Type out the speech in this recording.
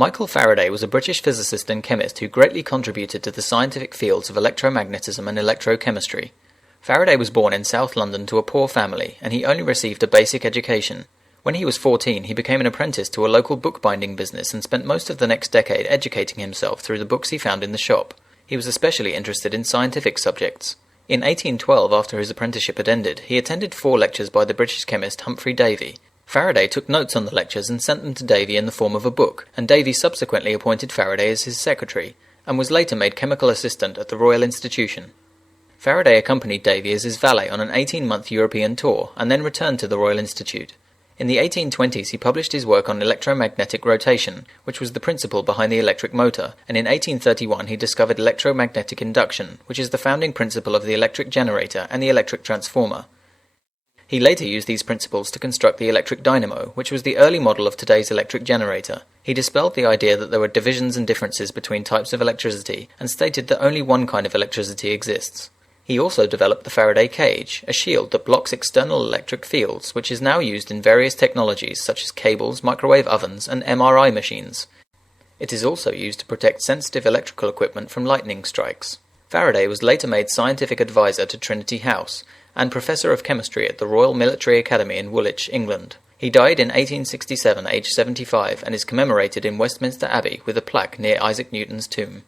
Michael Faraday was a British physicist and chemist who greatly contributed to the scientific fields of electromagnetism and electrochemistry. Faraday was born in South London to a poor family, and he only received a basic education. When he was 14, he became an apprentice to a local bookbinding business and spent most of the next decade educating himself through the books he found in the shop. He was especially interested in scientific subjects. In 1812, after his apprenticeship had ended, he attended 4 lectures by the British chemist Humphrey Davy. Faraday took notes on the lectures and sent them to Davy in the form of a book, and Davy subsequently appointed Faraday as his secretary, and was later made chemical assistant at the Royal Institution. Faraday accompanied Davy as his valet on an 18-month European tour, and then returned to the Royal Institute. In the 1820s he published his work on electromagnetic rotation, which was the principle behind the electric motor, and in 1831 he discovered electromagnetic induction, which is the founding principle of the electric generator and the electric transformer. He later used these principles to construct the electric dynamo, which was the early model of today's electric generator. He dispelled the idea that there were divisions and differences between types of electricity, and stated that only one kind of electricity exists. He also developed the Faraday cage, a shield that blocks external electric fields, which is now used in various technologies such as cables, microwave ovens, and MRI machines. It is also used to protect sensitive electrical equipment from lightning strikes. Faraday was later made scientific advisor to Trinity House, and Professor of Chemistry at the Royal Military Academy in Woolwich, England. He died in 1867, aged 75, and is commemorated in Westminster Abbey with a plaque near Isaac Newton's tomb.